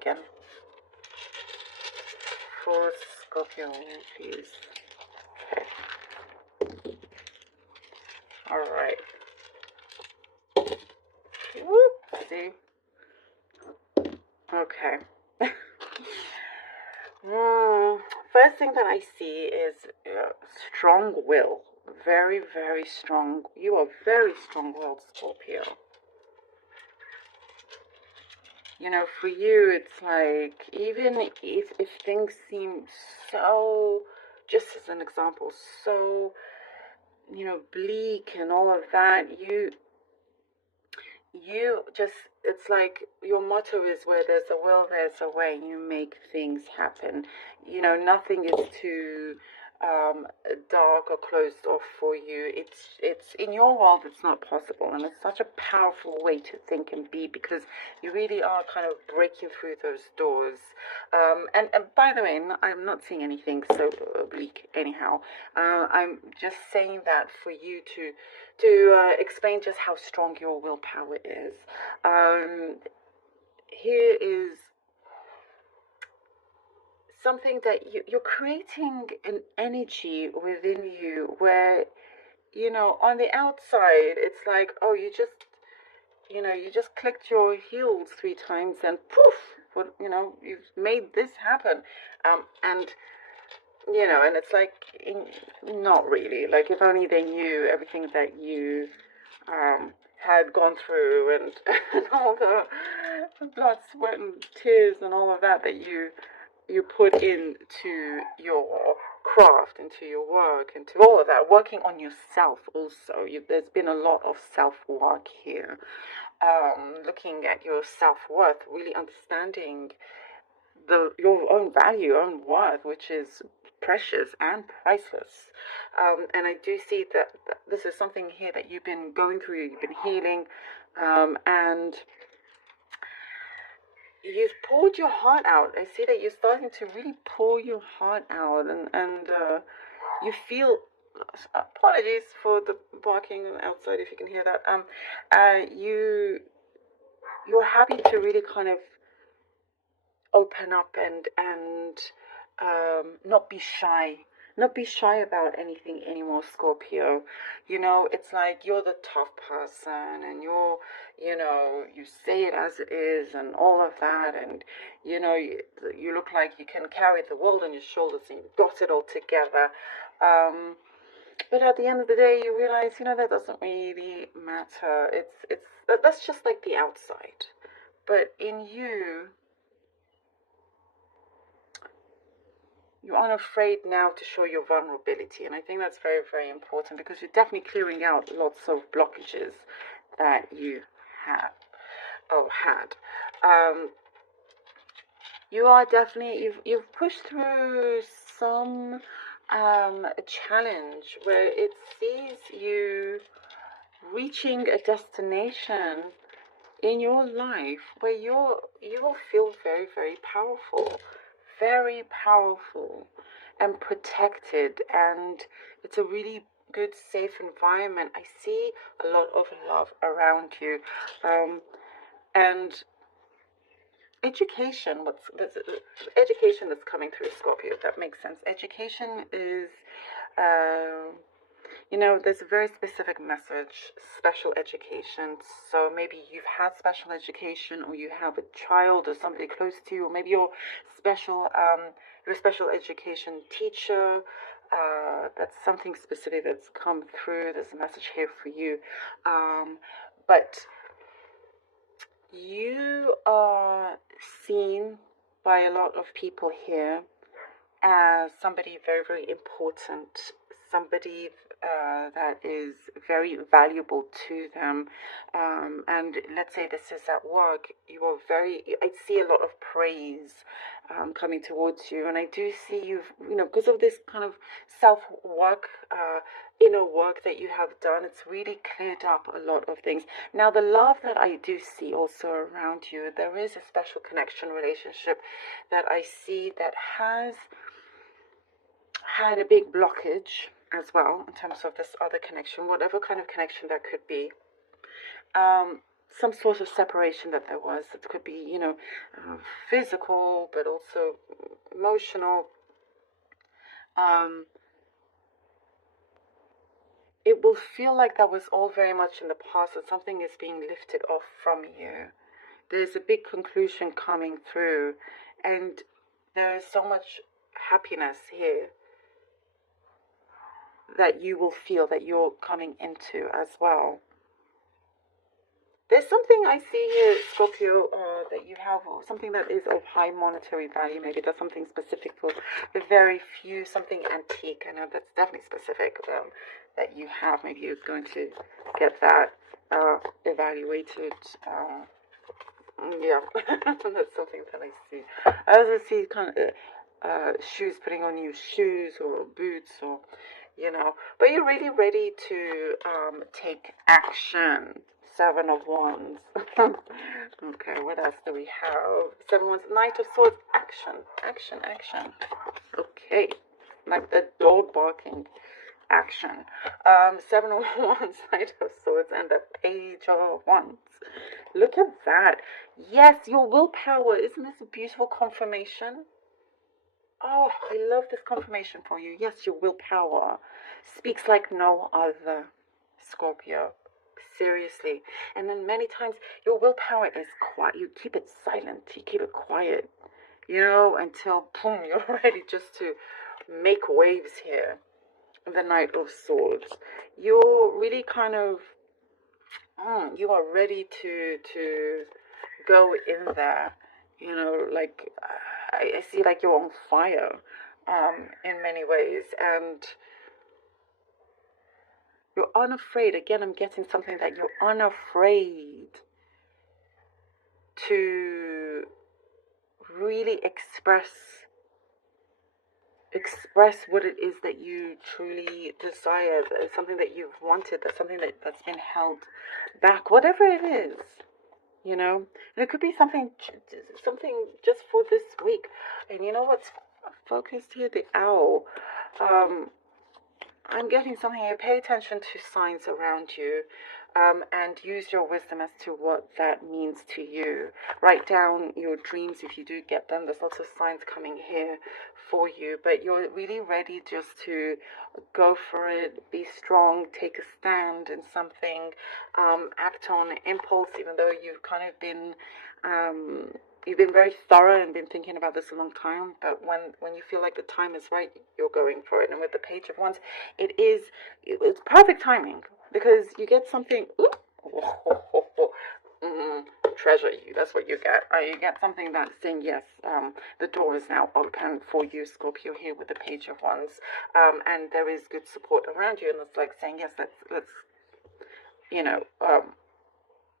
again for Scorpio, please. Okay. All right. Whoop, see? Okay. First thing that I see is strong will. Very, very strong. You are very strong-willed, Scorpio. You know, for you, it's like, even if things seem so, just as an example, so, you know, bleak and all of that, you just, it's like your motto is, where there's a will, there's a way. You make things happen. You know, nothing is too dark or closed off for you. It's in your world, it's not possible, and it's such a powerful way to think and be, because you really are kind of breaking through those doors. And by the way, I'm not seeing anything so bleak anyhow. I'm just saying that for you to explain just how strong your willpower is. Here is something that you're creating an energy within you where, you know, on the outside, it's like, oh, you just clicked your heels 3 times and poof, what, you know, you've made this happen. And, you know, and it's like, not really. Like, if only they knew everything that you had gone through, and all the blood, sweat, and tears, and all of that you put into your craft, into your work, into all of that, working on yourself also. There's been a lot of self-work here, looking at your self-worth, really understanding your own value, your own worth, which is precious and priceless. And I do see that this is something here that you've been going through, you've been healing, and you've poured your heart out. I see that you're starting to really pour your heart out, and you feel, apologies for the barking outside if you can hear that. You're happy to really kind of open up and not be shy. Not be shy about anything anymore, Scorpio. You know, it's like you're the tough person, and you say it as it is and all of that, and, you know, you look like you can carry the world on your shoulders and you've got it all together. But at the end of the day, you realize, you know, that doesn't really matter. That's just like the outside. But in you, you aren't afraid now to show your vulnerability. And I think that's very, very important, because you're definitely clearing out lots of blockages that you have or had. You are definitely, you've pushed through some challenge where it sees you reaching a destination in your life where you will feel very, very powerful. Very powerful and protected, and it's a really good, safe environment. I see a lot of love around you, and education. Education that's coming through, Scorpio? If that makes sense. Education is, you know, there's a very specific message, special education. So maybe you've had special education, or you have a child or somebody close to you, or maybe you're a special education teacher. That's something specific that's come through. There's a message here for you. But you are seen by a lot of people here as somebody very, very important, somebody that is very valuable to them. And let's say this is at work, I see a lot of praise coming towards you. And I do see you've, you know, because of this kind of self-work, inner work that you have done, it's really cleared up a lot of things. Now, the love that I do see also around you, there is a special connection relationship that I see that has had a big blockage as well, in terms of this other connection, whatever kind of connection that could be. some sort of separation that there was. It could be, physical, but also emotional. It will feel like that was all very much in the past, and something is being lifted off from you. There's a big conclusion coming through, and there is so much happiness here that you will feel that you're coming into as well. There's something I see here, Scorpio, that you have, or something that is of high monetary value. Maybe that's something specific for the very few, something antique. I know that's definitely specific that you have. Maybe you're going to get that evaluated. Yeah, that's something that I see. I also see kind of shoes, putting on new shoes or boots, or but you're really ready to take action. 7 of Wands. Okay, what else do we have? 7 of Wands, Knight of Swords, action, action, action. Okay, like the dog barking, action. 7 of Wands, Knight of Swords, and the Page of Wands. Look at that. Yes, your willpower. Isn't this a beautiful confirmation? Oh, I love this confirmation for you. Yes, your willpower speaks like no other, Scorpio. Seriously. And then many times your willpower is quiet. You keep it silent. You keep it quiet. Until boom, you're ready just to make waves here. The Knight of Swords. You're really kind of you are ready to go in there. Like I see like you're on fire in many ways, and you're unafraid. Again, I'm getting something that you're unafraid to really express what it is that you truly desire. That something that you've wanted. That's something that's been held back. Whatever it is, and it could be something just for this week. And you know what's focused here? The owl. I'm getting something here. Pay attention to signs around you, and use your wisdom as to what that means to you. Write down your dreams if you do get them. There's lots of signs coming here for you, but you're really ready just to go for it, be strong, take a stand in something, act on impulse, even though you've kind of been you've been very thorough and been thinking about this a long time, but when you feel like the time is right, you're going for it. And with the Page of Wands, it's perfect timing, because you get something. Treasure you. That's what you get. You get something that's saying yes. The door is now open for you, Scorpio, here with the Page of Wands, and there is good support around you, and it's like saying yes. Let's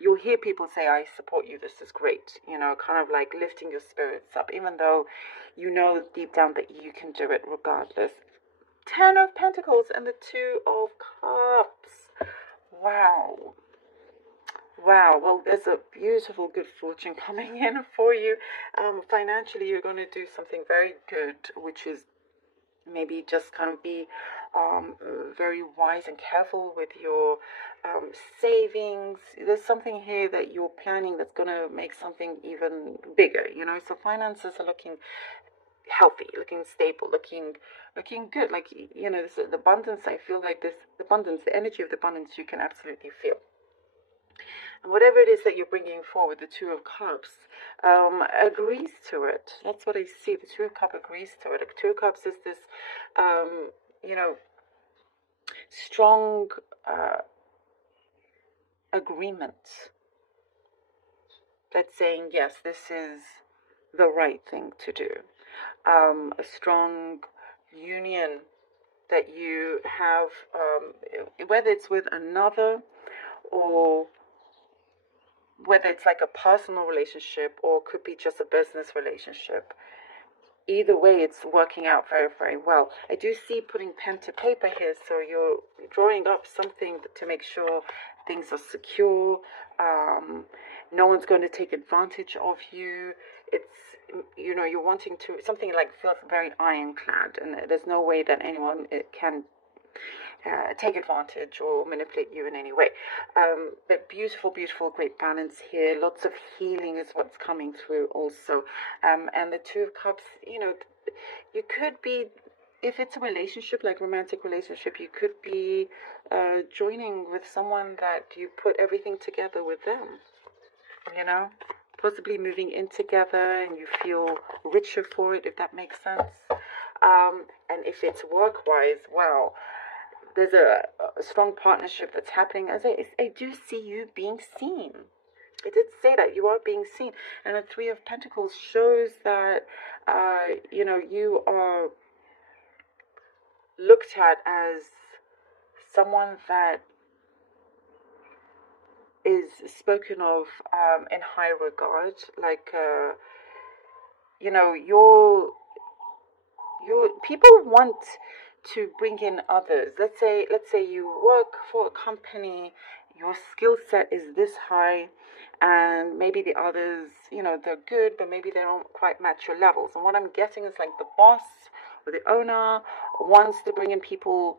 you'll hear people say, I support you, this is great, kind of like lifting your spirits up, even though you know deep down that you can do it regardless. 10 of Pentacles and the 2 of Cups. Wow. Well, there's a beautiful good fortune coming in for you. Financially, you're going to do something very good, which is maybe just kind of be very wise and careful with your savings. There's something here that you're planning that's going to make something even bigger, so finances are looking healthy, looking stable, looking good. Like, this abundance, I feel like this abundance, the energy of the abundance, you can absolutely feel. And whatever it is that you're bringing forward, the 2 of Cups agrees to it. That's what I see. The 2 of Cups agrees to it. The 2 of Cups is this, strong agreement that's saying, yes, this is the right thing to do. A strong union that you have, whether it's with another, or whether it's like a personal relationship, or could be just a business relationship. Either way, it's working out very, very well. I do see putting pen to paper here, so you're drawing up something to make sure things are secure. No one's going to take advantage of you. It's, you're wanting to, something like feels very ironclad, and there's no way that anyone can take advantage or manipulate you in any way. But beautiful, beautiful, great balance here. Lots of healing is what's coming through also. And the Two of Cups, you could be, if it's a relationship, like romantic relationship, you could be joining with someone that you put everything together with them, possibly moving in together and you feel richer for it, if that makes sense. And if it's work-wise, well, there's a strong partnership that's happening. As I do see you being seen. I did say that you are being seen. And the Three of Pentacles shows that, you are looked at as someone that is spoken of in high regard. Like, your people want to bring in others. Let's say you work for a company, your skill set is this high, and maybe the others, they're good, but maybe they don't quite match your levels. And what I'm getting is like the boss or the owner wants to bring in people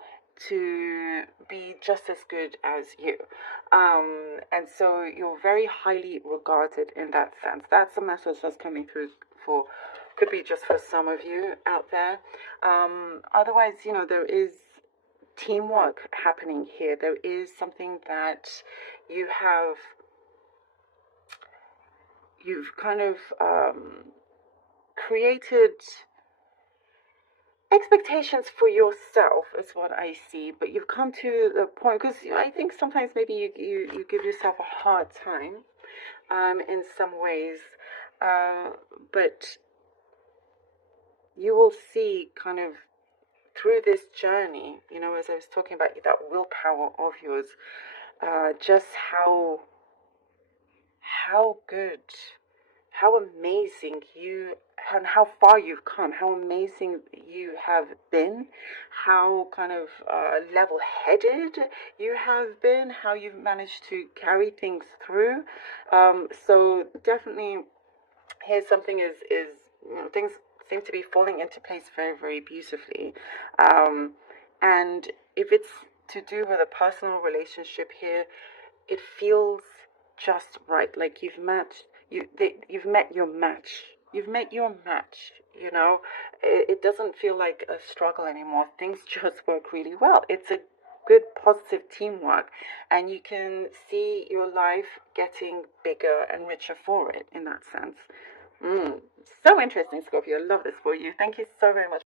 to be just as good as you. And so you're very highly regarded in that sense. That's the message that's coming through for, could be just for some of you out there. Otherwise, there is teamwork happening here. There is something that you've kind of created expectations for yourself, is what I see. But you've come to the point, because I think sometimes maybe you give yourself a hard time in some ways, but you will see kind of through this journey, as I was talking about that willpower of yours, just how good, how amazing and how far you've come, how amazing you have been, how kind of level-headed you have been, how you've managed to carry things through. So definitely, here's something is things seem to be falling into place very, very beautifully. And if it's to do with a personal relationship here, it feels just right. Like you've met your match. You've met your match. It doesn't feel like a struggle anymore. Things just work really well. It's a good, positive teamwork, and you can see your life getting bigger and richer for it in that sense. So interesting, Scorpio. I love this for you. Thank you so very much.